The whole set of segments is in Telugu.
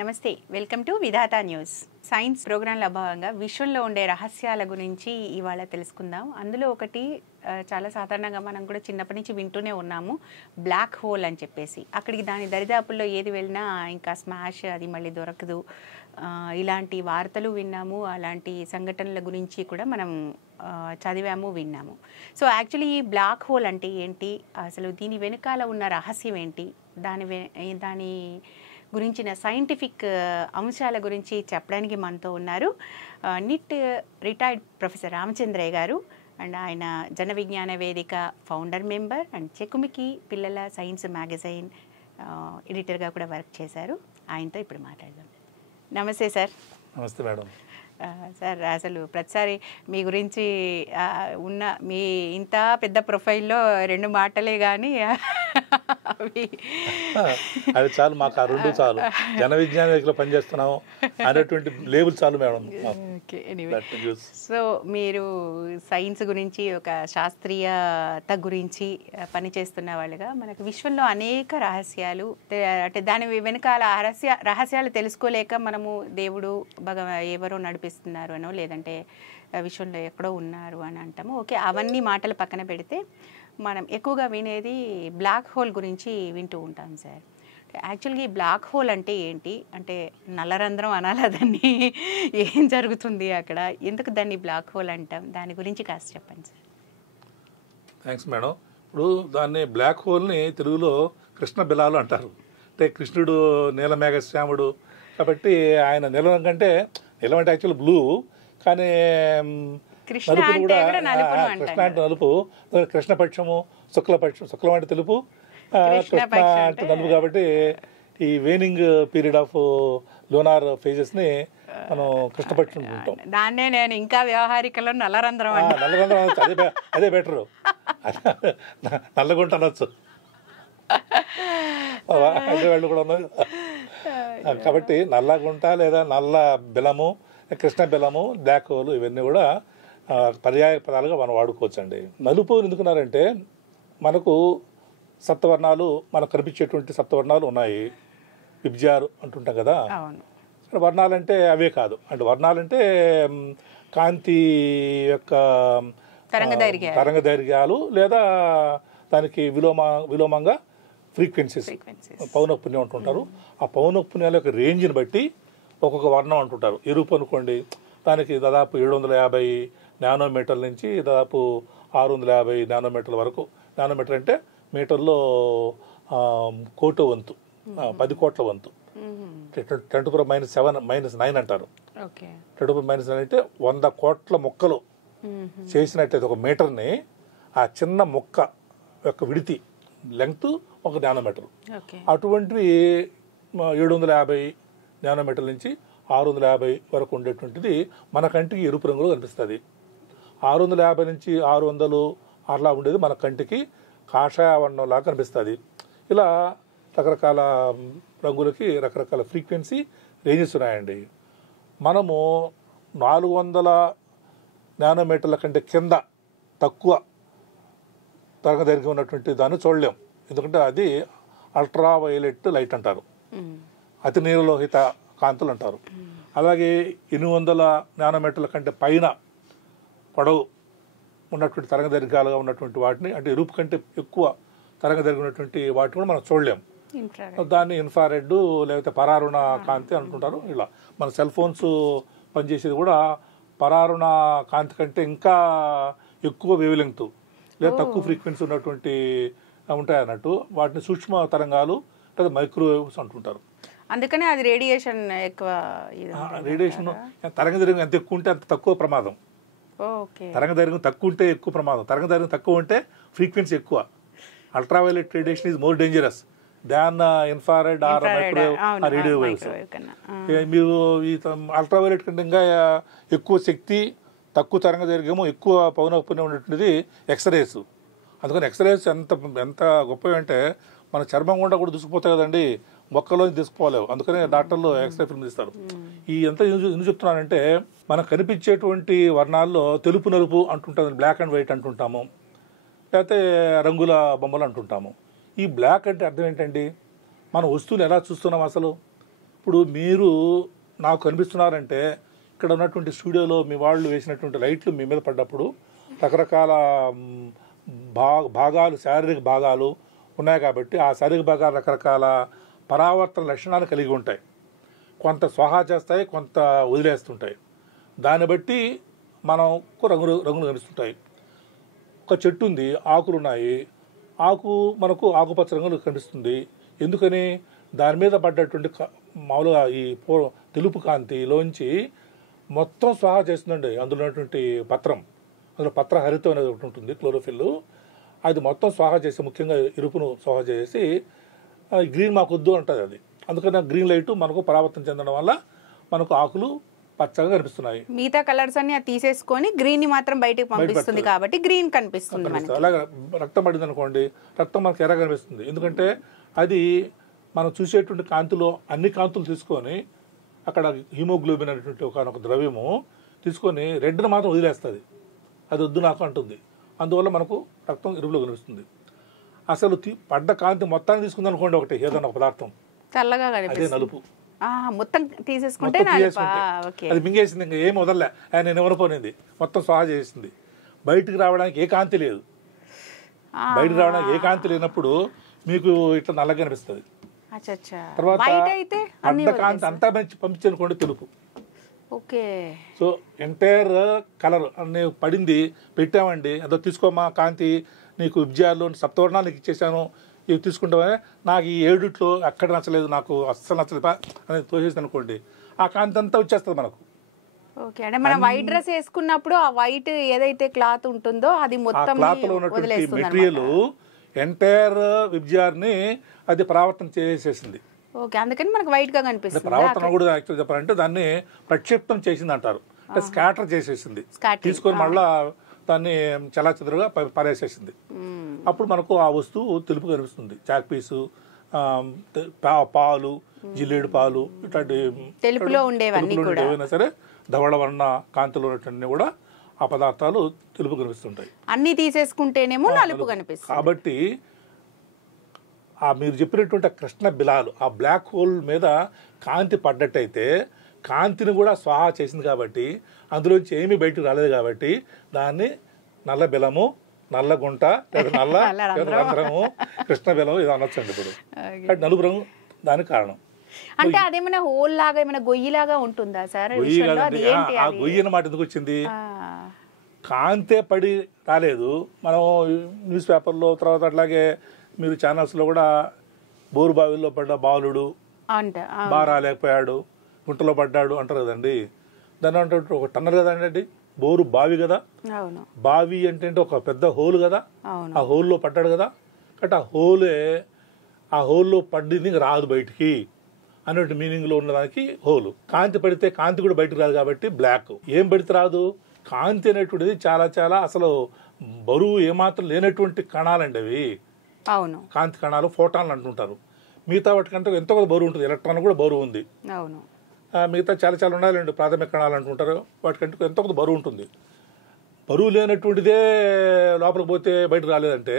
నమస్తే, welcome to Vidhatha news. Science ప్రోగ్రాంలో భాగంగా విశ్వంలో ఉండే రహస్యాల గురించి ఇవాళ తెలుసుకుందాం. అందులో ఒకటి చాలా సాధారణంగా మనం కూడా చిన్నప్పటి నుంచి వింటూనే ఉన్నాము, బ్లాక్ హోల్ అని చెప్పేసి. అక్కడికి దాని దరిదాపుల్లో ఏది వెళ్ళినా ఇంకా స్మాష్, అది మళ్ళీ దొరకదు, ఇలాంటి వార్తలు విన్నాము. అలాంటి సంఘటనల గురించి కూడా మనం చదివాము, విన్నాము. సో యాక్చువల్లీ ఈ బ్లాక్ హోల్ అంటే ఏంటి, అసలు దీని వెనుకాల ఉన్న రహస్యం ఏంటి, దాని గురించిన సైంటిఫిక్ అంశాల గురించి చెప్పడానికి మనతో ఉన్నారు నిట్ రిటైర్డ్ ప్రొఫెసర్ రామచంద్రయ్య గారు. అండ్ ఆయన జన విజ్ఞాన వేదిక ఫౌండర్ మెంబర్ అండ్ చెకుమికి పిల్లల సైన్స్ మ్యాగజైన్ ఎడిటర్గా కూడా వర్క్ చేశారు. ఆయనతో ఇప్పుడు మాట్లాడదాం. నమస్తే సార్. నమస్తే మేడం. సార్, అసలు ప్రతిసారి మీ గురించి ఉన్న మీ ఇంత పెద్ద ప్రొఫైల్లో 2 మాటలే కానీ అది చాలు, మాకు ఆ 2 చాలు. జన విజ్ఞాన వేదికలో పనిచేస్తున్నాము అనేటువంటి లేబుల్ చాలు మేడం. సో మీరు సైన్స్ గురించి, ఒక శాస్త్రీయత గురించి పనిచేస్తున్న వాళ్ళుగా మనకు విశ్వంలో అనేక రహస్యాలు, అంటే దాని వెనకాల రహస్యాలు తెలుసుకోలేక మనము దేవుడు ఎవరో నడిపిస్తున్నారు అనో, లేదంటే విశ్వంలో ఎక్కడో ఉన్నారు అని అంటాము. ఓకే, అవన్నీ మాటలు పక్కన పెడితే మనం ఎక్కువగా వినేది బ్లాక్ హోల్ గురించి వింటూ ఉంటాం సార్. యాక్చువల్గా ఈ బ్లాక్ హోల్ అంటే ఏంటి, అంటే నల్లరంధ్రం అనాలా దాన్ని, ఏం జరుగుతుంది అక్కడ, ఎందుకు దాన్ని బ్లాక్ హోల్ అంటాం, దాని గురించి కాస్త చెప్పండి సార్. Thanks madam. ఇప్పుడు దాన్ని బ్లాక్ హోల్ని తెలుగులో కృష్ణ బిలాలు అంటారు. అంటే కృష్ణుడు నీలమేఘ శ్యాముడు కాబట్టి ఆయన నీలం కంటే, నీలం అంటే యాక్చువల్ బ్లూ, కానీ నలుపు కూడా, కృష్ణ అంటే నలుపు, కృష్ణపక్షము, శుక్లపక్షం, శుక్లం అంటే తెలుపు, కృష్ణ అంటే నలుపు. కాబట్టి ఈ waning period of lunar phases ని మనం కృష్ణపక్షం ఉంటాం. దాన్నే నేను ఇంకా వ్యవహారికలో నల్లరంధ్రం అదే బెటర్, నల్లగుంట అనొచ్చు, అదే వాళ్ళు కూడా ఉన్నది. కాబట్టి నల్లగుంట లేదా నల్ల బిలము, కృష్ణ బిలము, బ్లాక్ హోల్, ఇవన్నీ కూడా పర్యాయ పదాలుగా మనం వాడుకోవచ్చండి. నలుపు ఎందుకున్నారంటే, మనకు సప్తవర్ణాలు, మనకు కనిపించేటువంటి సప్తవర్ణాలు ఉన్నాయి, విబ్జారు అంటుంటాం కదా. వర్ణాలంటే అవే కాదు, అంటే వర్ణాలంటే కాంతి యొక్క తరంగదైర్ఘ్యాలు, లేదా దానికి విలోమంగా ఫ్రీక్వెన్సీస్, పౌనఃపున్యం అంటుంటారు. ఆ పౌనఃపున్యాల యొక్క రేంజ్ని బట్టి ఒక్కొక్క వర్ణం అంటుంటారు. ఎరుపు అనుకోండి, దానికి దాదాపు 750 నానోమీటర్ల నుంచి దాదాపు 650 నానోమీటర్ల వరకు. నానోమీటర్ అంటే మీటర్లో కోటో వంతు, 10 కోట్ల వంతు, 10⁻⁻⁹ -9 అంటారు. 10⁻⁹ అంటే 100 కోట్ల ముక్కలు చేసినట్టయితే ఒక మీటర్ని, ఆ చిన్న ముక్క యొక్క విడితి లెంగ్త్ 1 నానోమీటర్. అటువంటివి 750 నానోమీటర్ల నుంచి 650 వరకు ఉండేటువంటిది మన కంటికి ఎరుపు రంగులో కనిపిస్తుంది. 650 నుంచి 600 అట్లా ఉండేది మన కంటికి కాషాయ వర్ణంలాగా కనిపిస్తుంది. ఇలా రకరకాల రంగులకి రకరకాల ఫ్రీక్వెన్సీ రేంజెస్ ఉన్నాయండి. మనము 400 నానోమీటర్ల కంటే కింద తక్కువ తరంగదైర్ఘ్యం ఉన్నటువంటి దాన్ని చూడలేం, ఎందుకంటే అది అల్ట్రా వైలెట్ లైట్ అంటారు, అతి నీలలోహిత కాంతులు అంటారు. అలాగే 800 నానోమీటర్ల కంటే పైన పొడవు ఉన్నటువంటి తరంగదైర్ఘ్యాలుగా ఉన్నటువంటి వాటిని, అంటే ఎరుపు కంటే ఎక్కువ తరంగదైర్ఘ్యం ఉన్నటువంటి వాటిని కూడా మనం చూడలేం. దాన్ని ఇన్ఫ్రారెడ్ లేకపోతే పరారుణ కాంతి అంటుంటారు. ఇలా మన సెల్ ఫోన్స్ పనిచేసేది కూడా పరారుణ కాంతి కంటే ఇంకా ఎక్కువ వేవ్ లెంగ్త్ లేదా తక్కువ ఫ్రీక్వెన్సీ ఉన్నటువంటి ఉంటాయి అన్నట్టు. వాటిని సూక్ష్మ తరంగాలు లేదా మైక్రోవేవ్స్ అంటుంటారు. అందుకనే అది రేడియేషన్ ఎక్కువ. రేడియేషన్ తరంగదైర్ఘ్యం ఎంత ఎక్కువ ఉంటే అంత తక్కువ ప్రమాదం. తరంగదైర్ఘ్యం తక్కువ ఉంటే ఎక్కువ ప్రమాదం, తరంగదైర్ఘ్యం తక్కువ ఉంటే ఫ్రీక్వెన్సీ ఎక్కువ. Ultraviolet radiation is more dangerous than infrared or microwave or radio waves. మీరు ఈ అల్ట్రావైలెట్ కంటే ఇంకా ఎక్కువ శక్తి, తక్కువ తరంగదైర్ఘ్యము, ఎక్కువ పౌనఃపున్యం ఉన్నటువంటిది ఎక్స్రేస్. అందుకని ఎక్స్రేస్ ఎంత గొప్పవి అంటే, మన చర్మం గుండా కూడా దూసుకుపోతాయి కదండి, మొక్కలో తీసుకుపోలేవు. అందుకనే డాక్టర్లు ఎక్స్రే ఫిల్మ్ తీస్తారు. ఈ ఎంత ఎందుకు చెప్తున్నానంటే, మనకు కనిపించేటువంటి వర్ణాల్లో తెలుపు నలుపు అంటుంటాం, బ్లాక్ అండ్ వైట్ అంటుంటాము, లేకపోతే రంగుల బొమ్మలు అంటుంటాము. ఈ బ్లాక్ అంటే అర్థం ఏంటండి, మన వస్తువులు ఎలా చూస్తున్నాం అసలు, ఇప్పుడు మీరు నాకు కనిపిస్తున్నారంటే ఇక్కడ ఉన్నటువంటి స్టూడియోలో మీ వాళ్ళు వేసినటువంటి లైట్లు మీ మీద పడ్డప్పుడు రకరకాల భాగాలు, శారీరక భాగాలు ఉన్నాయి కాబట్టి ఆ శారీరక భాగాలు రకరకాల పరావర్తన లక్షణాలు కలిగి ఉంటాయి. కొంత స్వాహా చేస్తాయి, కొంత వదిలేస్తుంటాయి. దాన్ని బట్టి మనకు రంగులు కనిపిస్తుంటాయి. ఒక చెట్టు ఉంది, ఆకులు ఉన్నాయి, ఆకు మనకు ఆకుపచ్చ రంగులు కనిపిస్తుంది. ఎందుకని? దాని మీద పడ్డటువంటి మామూలుగా ఈ తెలుపు కాంతిలోంచి మొత్తం స్వాహా చేస్తుందండి. అందులో ఉన్నటువంటి పత్రం, అందులో పత్రహరితం అనేది ఒకటి ఉంటుంది, క్లోరోఫిల్. అది మొత్తం స్వాహా చేసి, ముఖ్యంగా ఎరుపును స్వాహా చేసి గ్రీన్ మాకు వద్దు అంటుంది అది. అందుకని గ్రీన్ లైట్ మనకు పరావర్తనం చెందడం వల్ల మనకు ఆకులు పచ్చగా కనిపిస్తున్నాయి. మిగతా కలర్స్ అన్ని తీసేసుకొని గ్రీన్ ని మాత్రం బయటకు పంపిస్తుంది కాబట్టి గ్రీన్ కనిపిస్తుంది. అలాగే రక్తం పడింది అనుకోండి, రక్తం మనకు ఎర్ర కనిపిస్తుంది. ఎందుకంటే అది మనం చూసేటువంటి కాంతిలో అన్ని కాంతులు తీసుకొని అక్కడ హిమోగ్లోబిన్ అనేటువంటి ఒక ద్రవ్యము తీసుకొని రెడ్ను మాత్రం వదిలేస్తుంది. అది వద్దు నాకు అంటుంది. అందువల్ల మనకు రక్తం ఎరుపులో కనిపిస్తుంది. అసలు పడ్డ కాంతి మొత్తాన్ని తీసుకుంది అనుకోండి, ఒకటి ఏదైనా ఒక పదార్థం చల్లగా అదే నలుపు. మొత్తం తీసేసుకుంటే అది మింగేసింది, ఇంకా ఏం వదలలే. నేను ఎవరిపోయింది, మొత్తం స్వాహా చేసింది. బయటికి రావడానికి ఏ కాంతి లేదు. బయటికి రావడానికి ఏ కాంతి లేనప్పుడు మీకు ఇట్లా నల్లగా కనిపిస్తుంది. తర్వాత పడ్డ కాంతి అంతా పంపించనుకోండి తెలుపు. సో ఎంటైర్ కలర్ అన్ని పడింది, పెట్టామండి, అదో తీసుకోమా కాంతి, నీకు విబ్జిఆర్లో సప్తవర్ణాలు నీకు ఇచ్చేసాను, ఇవి తీసుకుంటామని. నాకు ఈ 7 అక్కడ నచ్చలేదు, నాకు అస్సలు నచ్చలేదు అనేది తోసేసి అనుకోండి, ఆ కాంతి అంతా వచ్చేస్తుంది మనకు. ఓకే, అంటే మనం వైట్ డ్రెస్ వేసుకున్నప్పుడు ఆ వైట్ ఏదైతే క్లాత్ ఉంటుందో అది మొత్తం క్లాత్ లో ఉన్నటువంటి మెటీరియల్ ఎంటైర్ విబ్జిఆర్ ని అది పరావర్తనం చేసేసింది. ఓకే, అందుకని మనకు వైట్ గా కనిపిస్తుంది. పరావర్తనం కూడా యాక్చువల్ చెప్పాలంటే దాన్ని ప్రక్షిప్తం చేసింది అంటారు, అంటే స్కాటర్ చేసేసింది, తీసుకొని మళ్ళా దాన్ని చలాచదురుగా పారేసేసింది. అప్పుడు మనకు ఆ వస్తువు తెలుపు కనిపిస్తుంది. చాక్ పీసు, పాలు, జిల్లేడు పాలు, ఇట్లాంటి తెలుపులో ఉండేవైనా సరే ధవళ వర్ణ కాంతిలో ఉన్నటువంటి కూడా ఆ పదార్థాలు తెలుపు కనిపిస్తుంటాయి. అన్ని తీసేసుకుంటేనేమో నలుపు కనిపిస్తుంది. కాబట్టి ఆ మీరు చెప్పినటువంటి కృష్ణ బిలాలు ఆ బ్లాక్ హోల్ మీద కాంతి పడ్డట్టయితే కాంతిని కూడా స్వాహా చేసింది కాబట్టి అందులోంచి ఏమీ బయటకు రాలేదు కాబట్టి దాన్ని నల్ల బిలము, నల్ల గుంట, లేదా నల్ల రంధ్రము, కృష్ణ బిలము ఇది అనొచ్చండి. ఇప్పుడు నలుపు రంగు దానికి కారణం. అంటే అదేమైనా హోల్ లాగా ఏమైనా గొయ్యి లాగా ఉంటుందా సార్? ఆ గొయ్యి అన్నమాట ఎందుకు వచ్చింది? కాంతే పడి రాలేదు. మనం న్యూస్ పేపర్లో తర్వాత అట్లాగే మీరు ఛానల్స్లో కూడా బోరు బావిలో పడ్డ బాలుడు బాగా రాలేకపోయాడు, గుంటలో పడ్డాడు అంటారు కదండి. దాని అంటే ఒక టన్నర్ కదండి, బోరు బావి కదా, బావి అంటే ఒక పెద్ద హోల్ కదా, ఆ హోల్లో పడ్డాడు కదా. కాబట్టి ఆ హోల్లో పడ్డింది రాదు బయటికి అన్నట్టు మీనింగ్లో ఉన్నదానికి హోలు. కాంతి పడితే కాంతి కూడా బయటకు రాదు కాబట్టి బ్లాక్. ఏం పడితే రాదు? కాంతి అనేటువంటిది చాలా చాలా అసలు బరువు ఏమాత్రం లేనటువంటి కణాలండి అవి. అవును, కాంతి కణాలు ఫోటాన్లు అంటుంటారు. మిగతా వాటికంటే ఎంతో కొంత బరువు ఉంటుంది, ఎలక్ట్రాన్ కూడా బరువు ఉంది. అవును, మిగతా చాలా చాలా ఉండాలండి, ప్రాథమిక కణాలు అంటుంటారు, వాటికంటే ఎంతో కొంత బరువు ఉంటుంది. బరువు లేనటువంటిదే లోపలికి పోతే బయటకు రాలేదంటే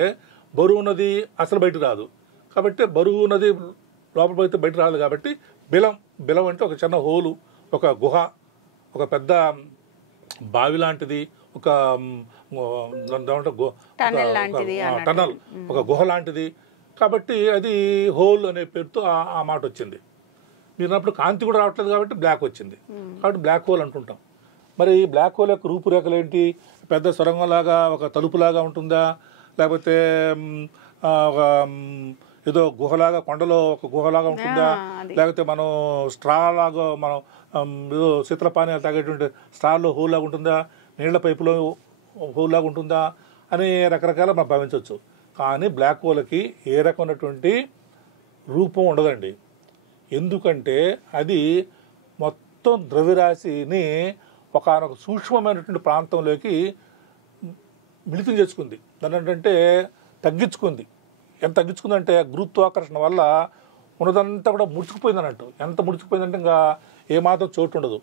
బరువు ఉన్నది అసలు బయటకు రాదు. కాబట్టి బరువు ఉన్నది లోపలికి పోతే బయటకు రాలేదు కాబట్టి బిలం అంటే ఒక చిన్న హోలు, ఒక గుహ, ఒక పెద్ద బావి లాంటిది, ఒక టనల్, ఒక గుహ లాంటిది. కాబట్టి అది హోల్ అనే పేరుతో ఆ మాట వచ్చింది. మీరు అన్నప్పుడు కాంతి కూడా రావట్లేదు కాబట్టి బ్లాక్ వచ్చింది. కాబట్టి బ్లాక్ హోల్ అంటుంటాం. మరి బ్లాక్ హోల్ యొక్క రూపురేఖలు ఏంటి? పెద్ద సొరంగంలాగా ఒక తలుపులాగా ఉంటుందా, లేకపోతే ఒక ఏదో గుహలాగా, కొండలో ఒక గుహలాగా ఉంటుందా, లేకపోతే మనం స్ట్రా లాగా మనం ఏదో శీతల పానీయాలు తాగేటువంటి స్ట్రాలో హోల్ లాగా ఉంటుందా, నీళ్ల పైపులో హోల్ లాగా ఉంటుందా అని రకరకాల మనం భావించవచ్చు. కానీ బ్లాక్ హోల్కి ఏ రకమైనటువంటి రూపం ఉండదండి. ఎందుకంటే అది మొత్తం ద్రవ్యరాశిని ఒకనొక సూక్ష్మమైనటువంటి ప్రాంతంలోకి మిళితం చేసుకుంది. దాని ఏంటంటే తగ్గించుకుంది. ఎంత తగ్గించుకుందంటే గురుత్వాకర్షణ వల్ల ఉన్నదంతా కూడా ముడుచుకుపోయింది అన్నట్టు. ఎంత ముడుచుకుపోయిందంటే ఇంకా ఏమాత్రం చోటు ఉండదు.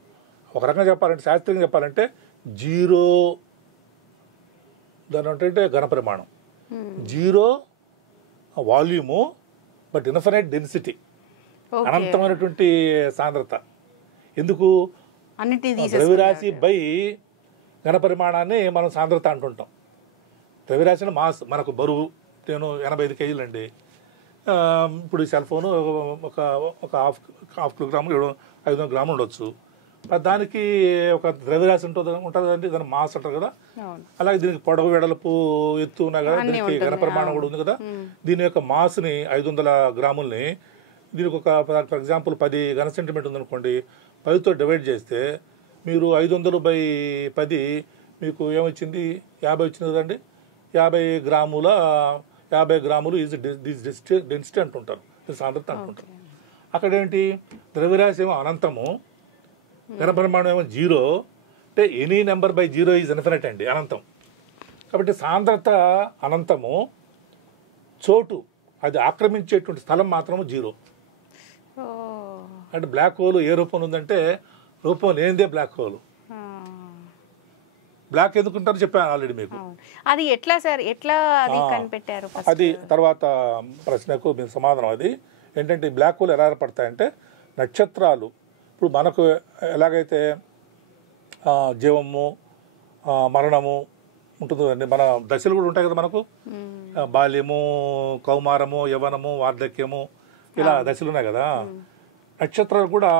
ఒక రకంగా చెప్పాలంటే, శాస్త్రీయంగా చెప్పాలంటే జీరో దాని అంటే ఘన పరిమాణం, zero volume but infinite density. అనంతమైనటువంటి సాంద్రత. ఎందుకు? అన్నిటిని ద్రవ్యరాశి బై ఘన పరిమాణాన్ని మనం సాంద్రత అంటుంటాం. ద్రవ్యరాశిని మాస్, మనకు బరువు నేను 85 కేజీలు అండి. ఇప్పుడు సెల్ ఫోను ఒక హాఫ్ కిలోగ్రాములు 500 గ్రాములు ఉండొచ్చు. దానికి ఒక ద్రవ్యరాశి ఉంటుంది కదండి, దాని మాస్ అంటారు కదా. అలాగే దీనికి పొడవు, వెడల్పు, ఎత్తు ఉన్నాయి కదా, దీనికి ఘన పరిమాణం కూడా ఉంది కదా. దీని యొక్క మాస్ని 500 గ్రాముల్ని దీనికి ఒక ఫర్ ఎగ్జాంపుల్ 10 ఘన సెంటీమీటర్ ఉందనుకోండి, 10తో డివైడ్ చేస్తే మీరు 500/10 మీకు ఏమొచ్చింది? 50 వచ్చింది కదండి. 50 గ్రాములు ఈజ్ డెన్సిటీ అంటుంటారు, సాంద్రత అంటుంటారు. అక్కడేంటి? ద్రవ్యరాశి ఏమో అనంతము, ఘన పరిమాణం ఏమో 0. అంటే any number by 0 is infinite అండి, అనంతం. కాబట్టి సాంద్రత అనంతము, చోటు అది ఆక్రమించేటువంటి స్థలం మాత్రము 0. అంటే బ్లాక్ హోల్ ఏ రూపంలో ఉందంటే రూపం లేనిదే బ్లాక్ హోల్. బ్లాక్ ఎందుకుంటారో చెప్పాను ఆల్రెడీ మీకు. అది ఎట్లా సార్, ఎట్లా అది కనిపెట్టారు? అది తర్వాత ప్రశ్నకు మీకు సమాధానం. అది ఏంటంటే బ్లాక్ హోల్ ఎలా ఏర్పడతాయంటే నక్షత్రాలు, ఇప్పుడు మనకు ఎలాగైతే జీవము, మరణము ఉంటుంది కదండి, మన దశలు కూడా ఉంటాయి కదా మనకు. బాల్యము, కౌమారము, యవ్వనము, వార్ధక్యము, ఇలా దశలు ఉన్నాయి కదా. నక్షత్రాలు కూడా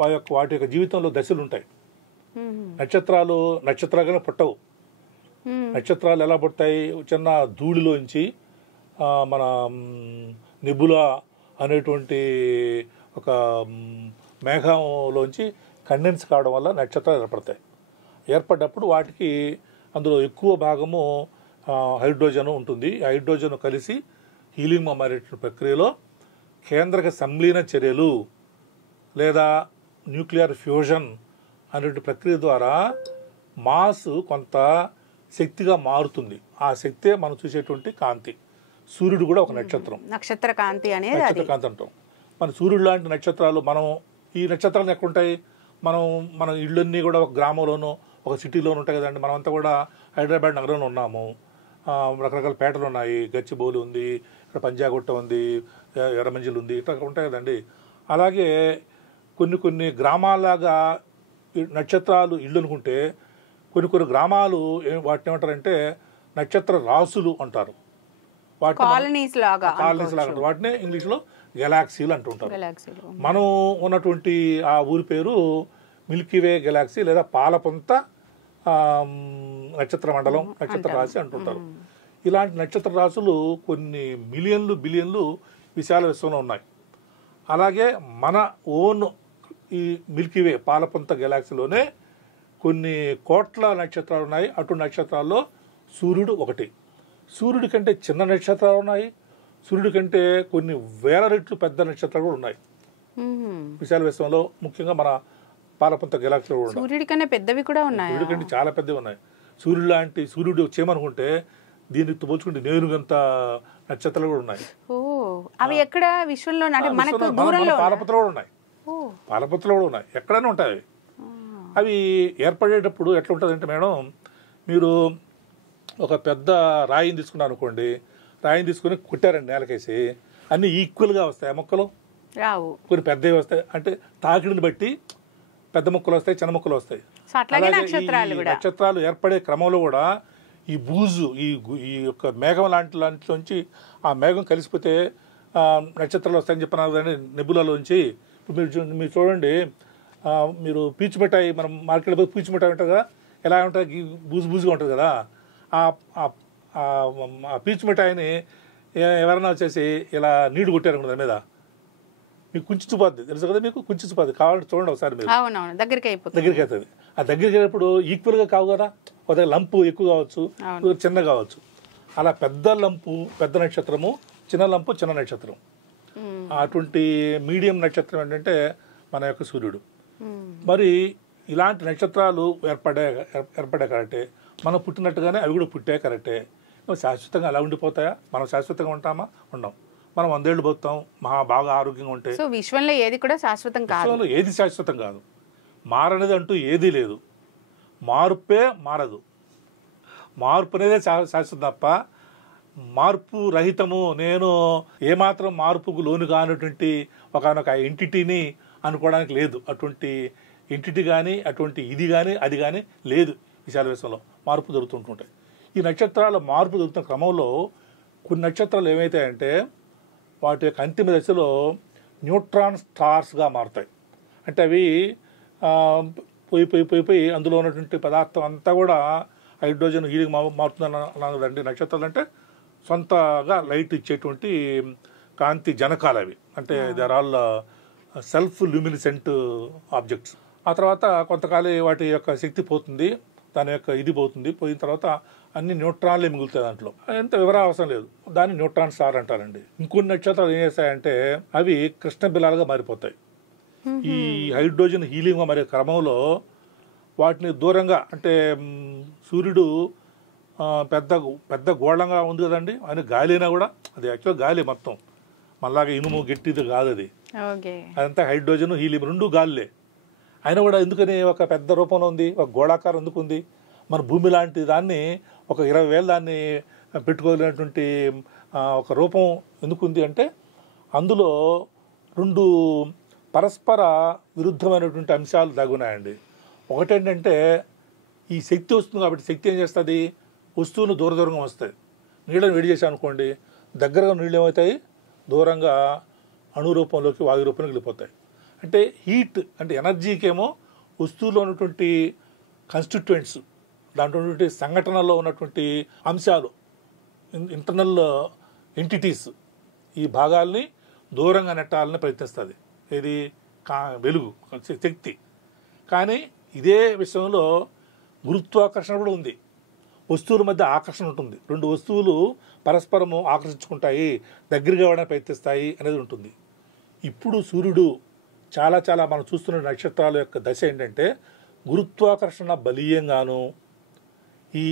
వాటి యొక్క జీవితంలో దశలు ఉంటాయి. నక్షత్రాలుగానే పుట్టవు. నక్షత్రాలు ఎలా పుట్టాయి? చిన్న ధూళిలోంచి మన నిబులా అనేటువంటి ఒక మేఘంలోంచి కండెన్స్ కావడం వల్ల నక్షత్రాలు ఏర్పడతాయి. ఏర్పడ్డప్పుడు వాటికి అందులో ఎక్కువ భాగము హైడ్రోజన్ ఉంటుంది. హైడ్రోజన్ కలిసి హీలియం మారేటువంటి ప్రక్రియలో కేంద్రక సంలీన చర్యలు లేదా న్యూక్లియర్ ఫ్యూజన్ అనేటువంటి ప్రక్రియ ద్వారా మాస్ కొంత శక్తిగా మారుతుంది. ఆ శక్తే మనం చూసేటువంటి కాంతి. సూర్యుడు కూడా ఒక నక్షత్రం, నక్షత్ర కాంతి అనేది నక్షత్ర కాంతి అంటాం. మన సూర్యుడు లాంటి నక్షత్రాలు, మనం ఈ నక్షత్రాలు ఎక్కడుంటాయి? మన ఇళ్ళన్నీ కూడా ఒక గ్రామంలోనూ ఒక సిటీలోనూ ఉంటాయి కదండి. మనమంతా కూడా హైదరాబాద్ నగరంలో ఉన్నాము. రకరకాల పేటలు ఉన్నాయి, గచ్చిబౌలి ఉంది, ఇక్కడ పంజాగుట్ట ఉంది, ఎర్రమంజిల్ ఉంది, ఇట్లా ఉంటాయి కదండి. అలాగే కొన్ని గ్రామాల్లాగా నక్షత్రాలు ఇళ్ళు అనుకుంటే, కొన్ని గ్రామాలు వాటిని ఏమంటారంటే నక్షత్ర రాసులు అంటారు. కాలనీస్ లాగా వాటిని ఇంగ్లీష్లో గెలాక్సీలు అంటుంటారు. మనం ఉన్నటువంటి ఆ ఊరి పేరు మిల్కీవే గెలాక్సీ లేదా పాలపొంత నక్షత్ర మండలం, నక్షత్ర రాశి అంటుంటారు. ఇలాంటి నక్షత్ర రాశులు కొన్ని మిలియన్లు బిలియన్లు విశాల విశ్వంలో ఉన్నాయి. అలాగే మన ఓన్ ఈ మిల్కీవే పాలపొంత గెలాక్సీలోనే కొన్ని కోట్ల నక్షత్రాలు ఉన్నాయి. అటు నక్షత్రాల్లో సూర్యుడు ఒకటి. సూర్యుడి కంటే చిన్న నక్షత్రాలు ఉన్నాయి, సూర్యుడి కంటే కొన్ని వేల రెట్లు పెద్ద నక్షత్రాలు కూడా ఉన్నాయి విశాల విశ్వంలో. ముఖ్యంగా మన పాలపొంత గెలాక్సీలో కూడా సూర్యుడి కన్నా పెద్దవి కూడా ఉన్నాయి. సూర్యుడి కంటే చాలా పెద్దవి ఉన్నాయి. సూర్యుడు వచ్చేయమనుకుంటే దీనికి పోల్చుకుంటే నేరుగంత నక్షత్రాలు కూడా ఉన్నాయి. అవి ఎక్కడ విశ్వంలో? మనకు దూరంలో పాలపత్రలో కూడా ఉన్నాయి, పాలపత్రలో కూడా ఉన్నాయి, ఎక్కడైనా ఉంటాయి. అవి ఏర్పడేటప్పుడు ఎట్లా ఉంటుంది అంటే మేడం, మీరు ఒక పెద్ద రాయిని తీసుకున్నారు అనుకోండి, రాయిని తీసుకుని కుట్టారండి నేలకేసి, అన్ని ఈక్వల్గా వస్తాయి. మొక్కలు రావు, కొన్ని పెద్దవి వస్తాయి. అంటే తాకిడిని బట్టి పెద్ద మొక్కలు వస్తాయి, చిన్న మొక్కలు వస్తాయి. నక్షత్రాలు ఏర్పడే క్రమంలో కూడా ఈ బూజు, ఈ యొక్క మేఘం లాంటిలోంచి ఆ మేఘం కలిసిపోతే నక్షత్రాలు వస్తాయని చెప్పినారు కదండి నెబులాలోంచి. ఇప్పుడు మీరు చూడండి, మీరు పీచు మిఠాయి, మనం మార్కెట్లో పోయి పీచు మిఠాయి ఉంటుంది కదా, ఎలా ఉంటుంది? బూజుగా ఉంటుంది కదా. ఆ పీచు మిఠాయిని ఎవరైనా వచ్చేసి ఇలా నీడు కొట్టారు దాని మీద, మీకు కుంచుపోద్ది, తెలుసు కదా మీకు, కుంచుపోద్ది. కావాలంటే చూడండి ఒకసారి మీరు, దగ్గరికి అవుతుంది. ఆ దగ్గరికి అయినప్పుడు ఈక్వల్గా కావు కదా, ఒక లంపు ఎక్కువ కావచ్చు, చిన్న కావచ్చు. అలా పెద్ద లంపు పెద్ద నక్షత్రము, చిన్న లంపు చిన్న నక్షత్రం. అటువంటి మీడియం నక్షత్రం ఏంటంటే మన యొక్క సూర్యుడు. మరి ఇలాంటి నక్షత్రాలు ఏర్పడే కరెక్టే, మనం పుట్టినట్టుగానే అవి కూడా పుట్టాయి కరెక్టే. శాశ్వతంగా అలా ఉండిపోతాయా? మనం శాశ్వతంగా ఉంటామా? ఉండం. మనం 100 ఏళ్ళు పోతాం బాగా ఆరోగ్యంగా ఉంటే. సో విశ్వంలో ఏది కూడా శాశ్వతం కాదు. విశ్వంలో ఏది శాశ్వతం కాదు. మారనేది అంటూ ఏదీ లేదు. మార్పే మారదు. మార్పు అనేది శాశ్వతం తప్ప మార్పు రహితము, నేను ఏమాత్రం మార్పుకు లోను కానటువంటి ఒకనొక ఎంటిటీని అనుకోవడానికి లేదు. అటువంటి ఎంటిటీ కానీ అటువంటి ఇది కానీ అది కానీ లేదు. విశాల విశ్వంలో మార్పు జరుగుతుంటుంటాయి. ఈ నక్షత్రాల మార్పు జరుగుతున్న క్రమంలో కొన్ని నక్షత్రాలు ఏమవుతాయంటే వాటి యొక్క అంతిమ దశలో న్యూట్రాన్ స్టార్స్గా మారుతాయి. అంటే అవి పోయి అందులో ఉన్నటువంటి పదార్థం అంతా కూడా హైడ్రోజన్ హీలింగ్ మారుతుందన్నదండి. నక్షత్రాలు అంటే సొంతగా లైట్ ఇచ్చేటువంటి కాంతి జనకాలు అవి. అంటే they are all self luminescent objects. ఆ తర్వాత కొంతకాలం వాటి యొక్క శక్తి పోతుంది, దాని యొక్క ఇది పోతుంది. పోయిన తర్వాత అన్ని న్యూట్రాన్లే మిగులుతాయి. దాంట్లో ఎంత వివరం అవసరం లేదు. దాన్ని న్యూట్రాన్ స్టార్ అంటారండి. ఇంకొన్ని నక్షత్రాలు ఏం చేస్తాయంటే అవి కృష్ణ బిలాలుగా మారిపోతాయి. ఈ హైడ్రోజన్ హీలింగ్ మారే క్రమంలో వాటిని దూరంగా, అంటే సూర్యుడు పెద్ద పెద్ద గోళంగా ఉంది కదండి, ఆయన గాలి అయినా కూడా అది యాక్చువల్ గాలి మొత్తం, మళ్ళాగా ఇనుము గట్టిది కాదు అది. అదంతా హైడ్రోజన్ హీలియం రెండు గాలిలే. అయినా కూడా ఎందుకని ఒక పెద్ద రూపంలో ఉంది, ఒక గోళాకారం ఎందుకు ఉంది? మన భూమి లాంటి దాన్ని ఒక 20,000 దాన్ని పెట్టుకోలేనటువంటి ఒక రూపం ఎందుకు ఉంది అంటే అందులో రెండు పరస్పర విరుద్ధమైనటువంటి అంశాలు దాగున్నాయండి. ఒకటేంటంటే ఈ శక్తి వస్తుంది కాబట్టి శక్తి ఏం చేస్తుంది, వస్తువులు దూరంగా వస్తాయి. నీళ్ళని వేడి చేసాం అనుకోండి, దగ్గరగా నీళ్ళు ఏమవుతాయి, దూరంగా అణు రూపంలోకి వాయు రూపంలోకి వెళ్ళిపోతాయి. అంటే హీట్ అంటే ఎనర్జీకేమో వస్తువులో ఉన్నటువంటి కాన్స్టిట్యూయెంట్స్, దాంట్లో ఉన్నటువంటి సంఘటనలో ఉన్నటువంటి అంశాలు, ఇంటర్నల్ ఎంటిటీస్, ఈ భాగాల్ని దూరంగా నెట్టాలని ప్రయత్నిస్తుంది. ఇది వెలుగు శక్తి. కానీ ఇదే విషయంలో గురుత్వాకర్షణ కూడా ఉంది. వస్తువుల మధ్య ఆకర్షణ ఉంటుంది. రెండు వస్తువులు పరస్పరము ఆకర్షించుకుంటాయి, దగ్గరగా అవ్వడానికి ప్రయత్నిస్తాయి అనేది ఉంటుంది. ఇప్పుడు సూర్యుడు చాలా మనం చూస్తున్న నక్షత్రాల యొక్క దశ ఏంటంటే గురుత్వాకర్షణ బలీయంగాను, ఈ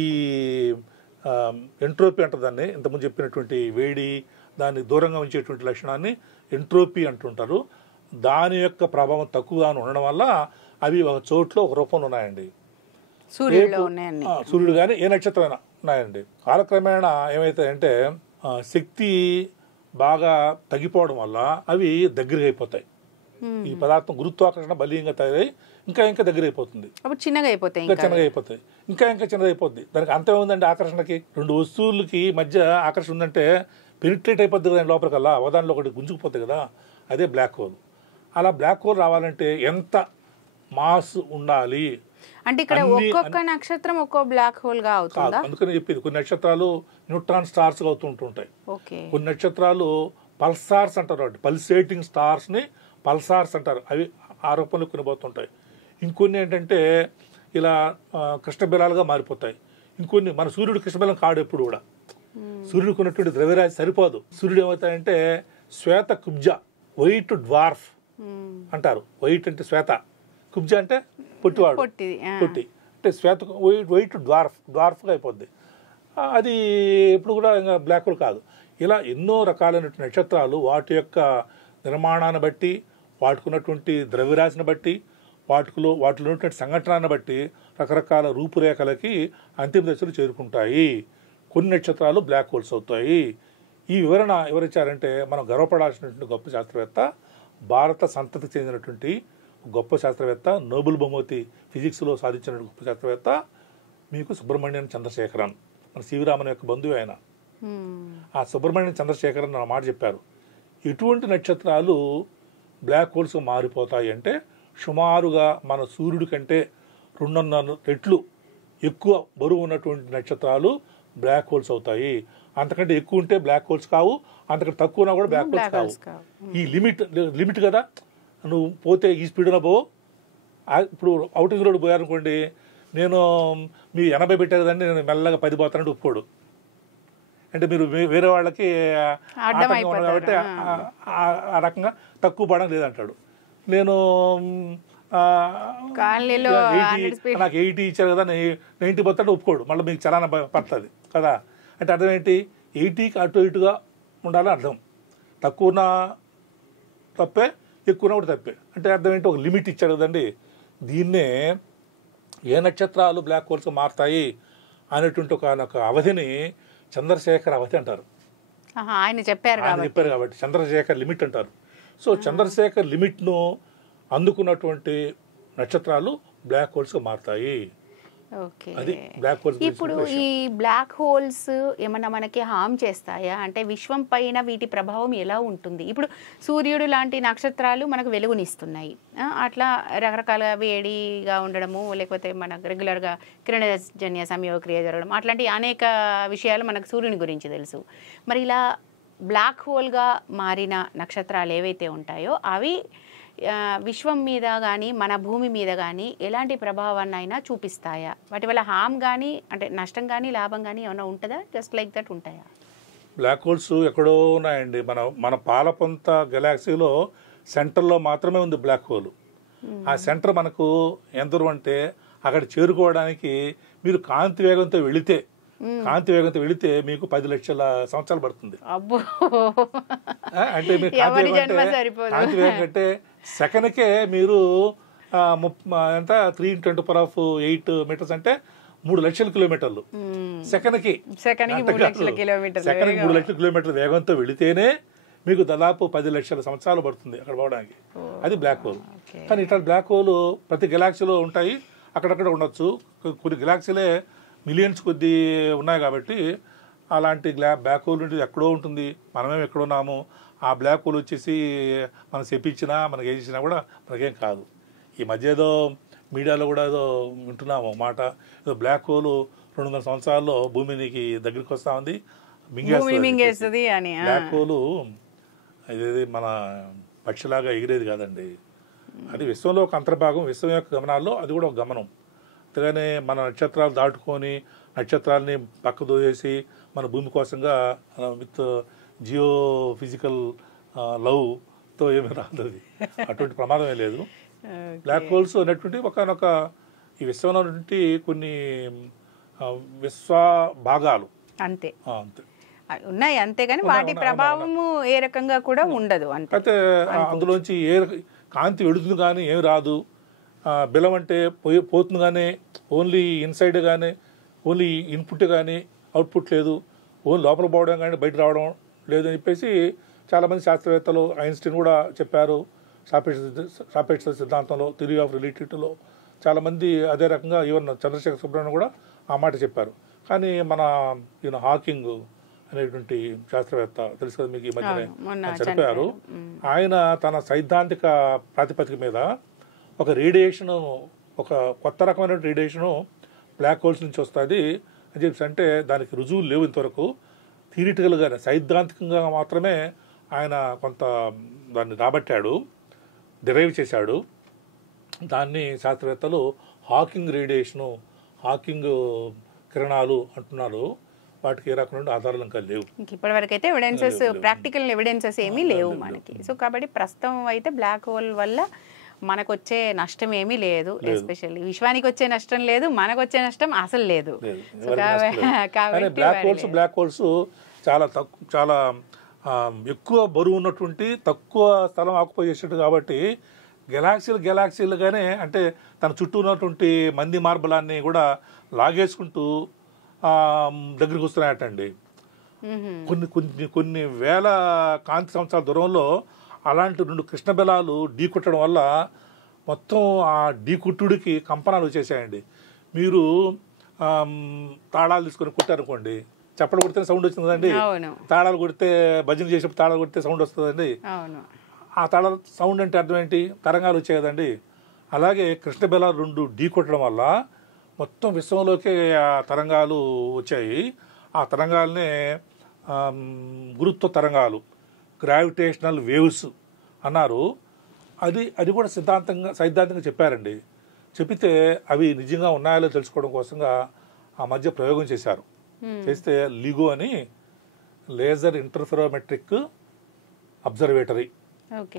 ఎంట్రోపీ అంటారు దాన్ని, ఇంతకుముందు చెప్పినటువంటి వేడి దాన్ని దూరంగా ఉంచేటువంటి లక్షణాన్ని ఎంట్రోపీ అంటుంటారు. దాని యొక్క ప్రభావం తక్కువగా ఉండడం వల్ల అవి ఒక చోట్లో ఒక రూపంలో ఉన్నాయండి. సూర్యుడు కానీ ఏ నక్షత్రమైనా ఉన్నాయండి. కాలక్రమేణా ఏమవుతాయంటే శక్తి బాగా తగ్గిపోవడం వల్ల అవి దగ్గరగా అయిపోతాయి. ఈ పదార్థం గురుత్వాకర్షణ బలీయంగా తయారై ఇంకా దగ్గర అయిపోతుంది, చిన్నగా అయిపోతాయి, ఇంకా చిన్నగా అయిపోద్ది. దానికి అంతం ఏముందండి ఆకర్షణకి? రెండు వస్తువులకి మధ్య ఆకర్షణ ఉందంటే పెనిట్రేట్ అయిపోద్ది కదా లోపలికల్లా, ఒకదానిలో ఒకటి గుంజుకుపోతాయి కదా, అదే బ్లాక్ హోల్. అలా బ్లాక్ హోల్ రావాలంటే ఎంత మాస్ ఉండాలి అంటే ఇక్కడ ఒక్కొక్క నక్షత్రం ఒక్కో బ్లాక్ హోల్ గా అవుతుందా? అందుకని చెప్పింది కొన్ని నక్షత్రాలు న్యూట్రాన్ స్టార్స్ గా అవుతుంటుంటాయి, కొన్ని నక్షత్రాలు పల్సార్స్ అంటారు, పల్సేటింగ్ స్టార్స్ ని పల్సార్స్ అంటారు, అవి ఆ రూపంలో కొనిపోతుంటాయి. ఇంకొన్ని ఏంటంటే ఇలా కృష్ణబిలాలుగా మారిపోతాయి. ఇంకొన్ని మన సూర్యుడు కృష్ణబిలం కాడు ఎప్పుడు కూడా, సూర్యుడికి ఉన్నటువంటి ద్రవ్యరాశి సరిపోదు. సూర్యుడు ఏమవుతాయంటే శ్వేత కుబ్జ, వైట్ డ్వార్ఫ్ అంటారు. వైట్ అంటే శ్వేత, కుబ్జ అంటే పొట్టివాడు, పొట్టి అంటే శ్వేత, వైట్ డ్వార్ఫ్గా అయిపోద్ది. అది ఇప్పుడు కూడా ఇంకా బ్లాక్ హోల్ కాదు. ఇలా ఎన్నో రకాలైన నక్షత్రాలు వాటి యొక్క నిర్మాణాన్ని బట్టి, వాటికి ఉన్నటువంటి ద్రవ్యరాశిని బట్టి, వాటిలో ఉన్నటువంటి సంఘటనను బట్టి రకరకాల రూపురేఖలకి అంతిమ దశలు చేరుకుంటాయి. కొన్ని నక్షత్రాలు బ్లాక్ హోల్స్ అవుతాయి. ఈ వివరణ ఎవరిచ్చారంటే మనం గర్వపడాల్సినటువంటి గొప్ప శాస్త్రవేత్త, భారత సంతతికి చెందినటువంటి గొప్ప శాస్త్రవేత్త, నోబెల్ బహుమతి ఫిజిక్స్లో సాధించిన గొప్ప శాస్త్రవేత్త మీకు సుబ్రహ్మణ్యం చంద్రశేఖరన్, మన సివిరామన్ యొక్క బంధువు ఆయన. ఆ సుబ్రహ్మణ్యం చంద్రశేఖరన్ నా మాట చెప్పారు, ఎటువంటి నక్షత్రాలు బ్లాక్ హోల్స్ మారిపోతాయి అంటే సుమారుగా మన సూర్యుడి కంటే 2.5 రెట్లు ఎక్కువ బరువు ఉన్నటువంటి నక్షత్రాలు బ్లాక్ హోల్స్ అవుతాయి. అంతకంటే ఎక్కువ ఉంటే బ్లాక్ హోల్స్ కావు, అంతకంటే తక్కువ ఉన్నా కూడా బ్లాక్ హోల్స్ కావు. ఈ లిమిట్ కదా, నువ్వు పోతే ఈ స్పీడ్లో పో. ఇప్పుడు అవుటింగ్ రోడ్ పోయారనుకోండి, నేను మీ 80 పెట్టారు కదండి, నేను మెల్లగా 10 పోతానంటే ఒప్పుకోడు. అంటే మీరు వేరే వాళ్ళకి ఆటంకం ఉన్నారు కాబట్టి ఆ రకంగా తక్కువ పడడం లేదంటాడు. నేను నాకు 80 ఇచ్చారు కదా, 90 పోతాడు ఒప్పుకోడు, మళ్ళీ మీకు చలానా పడుతుంది కదా. అంటే అర్థం ఏంటి, 80కి అటు ఇటుగా ఉండాలని అర్థం. తక్కువ ఉన్న తప్పే, ఎక్కువ కూడా తప్పే. అంటే అర్థం ఏంటి, ఒక లిమిట్ ఇచ్చాడు కదండి. దీన్నే ఏ నక్షత్రాలు బ్లాక్ హోల్స్ మారుతాయి అనేటువంటి ఒక అవధిని చంద్రశేఖర అవతి అంటారు. ఆయన చెప్పారు కాబట్టి చంద్రశేఖర్ లిమిట్ అంటారు. సో చంద్రశేఖర్ లిమిట్ను అందుకున్నటువంటి నక్షత్రాలు బ్లాక్ హోల్స్గా మారుతాయి. అది బ్లాక్ హోల్స్. ఇప్పుడు ఈ బ్లాక్ హోల్స్ ఏమన్నా మనకి హామ్ చేస్తాయా? అంటే విశ్వం పైన వీటి ప్రభావం ఎలా ఉంటుంది? ఇప్పుడు సూర్యుడు లాంటి నక్షత్రాలు మనకు వెలుగునిస్తున్నాయి, అట్లా రకరకాల వేడిగా ఉండడము, లేకపోతే మనకు రెగ్యులర్గా కిరణజన్య సంయోగక్రియ జరగడం, అట్లాంటి అనేక విషయాలు మనకు సూర్యుని గురించి తెలుసు. మరి ఇలా బ్లాక్ హోల్గా మారిన నక్షత్రాలు ఏవైతే ఉంటాయో అవి విశ్వం మీద కానీ మన భూమి మీద కానీ ఎలాంటి ప్రభావాన్ని అయినా చూపిస్తాయా? వాటి వల్ల హామ్ కానీ, అంటే నష్టం కానీ లాభం కానీ ఏమైనా ఉంటుందా? జస్ట్ లైక్ దట్ ఉంటాయా? బ్లాక్ హోల్స్ ఎక్కడో ఉన్నాయండి. మన పాలపొంత గెలాక్సీలో సెంటర్లో మాత్రమే ఉంది బ్లాక్ హోల్. ఆ సెంటర్ మనకు ఎంత దూరం అంటే అక్కడ చేరుకోవడానికి మీరు కాంతి వేగంతో వెళితే మీకు 10 లక్షల సంవత్సరాలు పడుతుంది. అంటే మీరు కాంతి వేగం అంటే సెకండ్కే మీరు ఎంత 3×10⁸ మీటర్స్ అంటే 3 లక్షల కిలోమీటర్లు సెకండ్కి 3 లక్షల కిలోమీటర్ల వేగంతో వెళితేనే మీకు దాదాపు 10 లక్షల సంవత్సరాలు పడుతుంది అక్కడ పోవడానికి. అది బ్లాక్ హోల్. కానీ ఇట్లా బ్లాక్ హోల్ ప్రతి గెలాక్సీలో ఉంటాయి, అక్కడక్కడ ఉండొచ్చు. కొన్ని గెలాక్సీలే మిలియన్స్ కొద్ది ఉన్నాయి కాబట్టి అలాంటి బ్లాక్ హోల్ ఉంటుంది ఎక్కడో ఉంటుంది, మనమేం ఎక్కడున్నాము. ఆ బ్లాక్ హోల్ వచ్చేసి మనం చెప్పించినా మనకి ఏం చేసినా కూడా మనకేం కాదు. ఈ మధ్య ఏదో మీడియాలో కూడా ఏదో వింటున్నాము మాట, ఏదో బ్లాక్ హోల్ 200 సంవత్సరాల్లో భూమికి దగ్గరికి వస్తూ ఉంది, మింగేస్తుంది అని. బ్లాక్ హోల్ ఇది మన పక్షిలాగా ఎగిరేది కాదండి, అది విశ్వంలో ఒక అంతర్భాగం. విశ్వం యొక్క గమనాల్లో అది కూడా ఒక గమనం. అంతేగానే మన నక్షత్రాలు దాటుకొని నక్షత్రాలని పక్క దోసేసి మన భూమి కోసంగా విత్ జియో ఫిజికల్ లవ్తో ఏమీ రాదు, అది అటువంటి ప్రమాదమే లేదు. బ్లాక్ హోల్స్ అనేటువంటి ఒకనొక ఈ విశ్వంలో ఉన్నటువంటి కొన్ని విశ్వ భాగాలు అంతే ఉన్నాయి, అంతేగాని వాటి ప్రభావము ఏ రకంగా కూడా ఉండదు. అయితే అందులోంచి ఏ కాంతి వెళుతుంది కానీ ఏమి రాదు. బిలం అంటే పోతుంది కానీ ఓన్లీ ఇన్సైడ్ కానీ ఓన్లీ ఇన్పుట్ కానీ అవుట్పుట్ లేదు, ఓన్లీ లోపల పోవడం కానీ బయట రావడం లేదు అని చెప్పేసి చాలామంది శాస్త్రవేత్తలు, ఐన్స్టీన్ కూడా చెప్పారు. సాపేక్ష సిద్ధాంతంలో, థియరీ ఆఫ్ రిలేటివిటీలో చాలామంది అదే రకంగా, ఈవెన్ చంద్రశేఖర్ సుబ్రహ్మణ్యం కూడా ఆ మాట చెప్పారు. కానీ మన హాకింగ్ అనేటువంటి శాస్త్రవేత్త తెలుసు కదా మీకు, ఈ మధ్యనే చనిపోయారు. ఆయన తన సైద్ధాంతిక ప్రాతిపదిక మీద ఒక రేడియేషను, ఒక కొత్త రకమైన రేడియేషను బ్లాక్ హోల్స్ నుంచి వస్తుంది అని చెప్పి, అంటే దానికి రుజువులు లేవు ఇంతవరకు. థియరిటికల్గానే సైద్ధాంతికంగా మాత్రమే ఆయన కొంత దాన్ని రాబట్టాడు, డిరైవ్ చేశాడు. దాన్ని శాస్త్రవేత్తలు హాకింగ్ రేడియేషను, హాకింగ్ కిరణాలు అంటున్నారు. వాటికి ఏ రకమైన ఆధారాలు ఇంకా లేవు ఇప్పటి వరకు అయితే. ఎవిడెన్సెస్, ప్రాక్టికల్ ఎవిడెన్సెస్ ఏమీ లేవు మనకి. సో కాబట్టి ప్రస్తుతం అయితే బ్లాక్ హోల్ వల్ల మనకు వచ్చే నష్టం ఏమీ లేదు. ఎస్పెషల్లీ విశ్వానికి వచ్చే నష్టం లేదు, మనకు వచ్చే నష్టం అసలు లేదు. బ్లాక్ హోల్స్ చాలా ఎక్కువ బరువు ఉన్నటువంటి, తక్కువ స్థలం ఆక్యుపై చేసేట్టు కాబట్టి గెలాక్సీలుగానే, అంటే తన చుట్టూ ఉన్నటువంటి మంది మార్బలాన్ని కూడా లాగేసుకుంటూ దగ్గరికి వస్తున్నాయటండి. కొన్ని వేల కాంతి సంవత్సరాల దూరంలో అలాంటి 2 కృష్ణ బెలాలు ఢీకొట్టడం వల్ల మొత్తం ఆ ఢీకుట్టుడికి కంపనాలు వచ్చేసాయండి. మీరు తాళాలు తీసుకొని కొట్టారనుకోండి, చప్పలు కొడితే సౌండ్ వచ్చింది కదండి. తాళాలు కొడితే, భజన చేసేప్పుడు తాళాలు కొడితే సౌండ్ వస్తుందండి. ఆ తాళాల సౌండ్ అంటే అర్థం ఏంటి? తరంగాలు వచ్చాయి కదండి. అలాగే కృష్ణ బెలాలు 2 ఢీకొట్టడం వల్ల మొత్తం విశ్వంలోకి ఆ తరంగాలు వచ్చాయి. ఆ తరంగాలనే గురుత్వ తరంగాలు, గ్రావిటేషనల్ వేవ్స్ అన్నారు. అది కూడా సైద్ధాంతంగా చెప్పారండి. చెప్పితే అవి నిజంగా ఉన్నాయో తెలుసుకోవడం కోసంగా ఆ మధ్య ప్రయోగం చేశారు. చేస్తే లిగో అని laser interferometric observatory,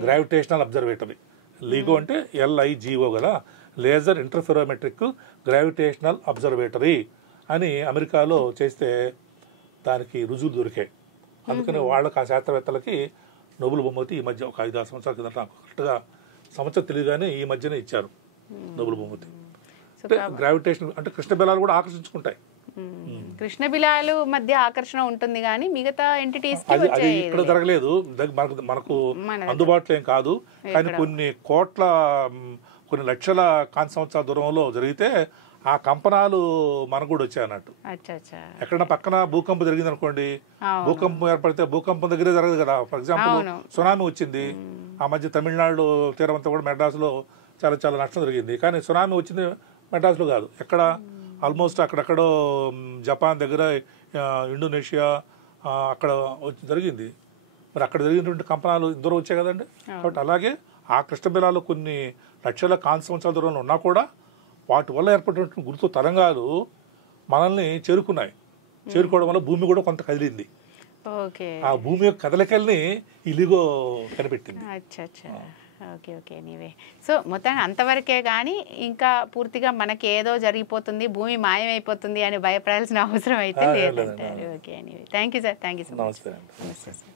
gravitational observatory, LIGO అంటే LIGO గల లేజర్ ఇంటర్ఫెరోమెట్రిక్ గ్రావిటేషనల్ అబ్జర్వేటరీ అని అమెరికాలో చేస్తే దానికి రుజువులు దొరికాయి. అందుకని వాళ్ళకి, ఆ శాస్త్రవేత్తలకి నోబెల్ బహుమతి ఈ మధ్య ఒక 5-6 సంవత్సరాల కింద, నాకు కరెక్ట్గా సంవత్సరం తెలియగానే ఈ మధ్యనే ఇచ్చారు నోబెల్ బహుమతి. అంటే గ్రావిటేషన్ అంటే కృష్ణ బెలాలు కూడా ఆకర్షించుకుంటాయి. కృష్ణబిలాలు మధ్య ఆకర్షణ ఉంటుంది కానీ మిగతా ఎంటిటీస్ అది ఇక్కడ జరగలేదు, మనకు అందుబాటులో ఏం కాదు. కానీ కొన్ని లక్షల కాంతి సంవత్సరాల దూరంలో జరిగితే ఆ కంపనాలు మనకు కూడా వచ్చాయి అన్నట్టు. ఎక్కడన్నా పక్కన భూకంపం జరిగింది అనుకోండి, భూకంపం ఏర్పడితే భూకంపం దగ్గరే జరగదు కదా. ఫర్ ఎగ్జాంపుల్ సునామీ వచ్చింది ఆ మధ్య, తమిళనాడు తీరమంతా కూడా మెడ్రాస్లో చాలా చాలా నష్టం జరిగింది. కానీ సునామీ వచ్చింది మెడ్రాస్లో కాదు, ఎక్కడ ఆల్మోస్ట్ అక్కడెక్కడో జపాన్ దగ్గర, ఇండోనేషియా అక్కడ జరిగింది. మరి అక్కడ జరిగినటువంటి కంపనాలు ఇద్దరు వచ్చాయి కదండి. కాబట్టి అలాగే ఆ కృష్ణబిలాలు కొన్ని లక్షల కాంతి సంవత్సరాల దూరంలో ఉన్నా కూడా వాటి వల్ల ఏర్పడినటువంటి గుర్తు తరంగాలు మనల్ని చేరుకోవడం వల్ల భూమి కూడా కొంత కదిలింది. ఆ భూమి యొక్క కదలికల్ని ఈ లిగో కనిపెట్టింది. ఓకే ఓకే ఎనీవే, సో మొత్తానికి అంతవరకే కానీ ఇంకా పూర్తిగా మనకి ఏదో జరిగిపోతుంది, భూమి మాయమైపోతుంది అని భయపడాల్సిన అవసరం అయితే లేదంటారు. Okay anyway, thank you sir, thank you so much. నమస్తే.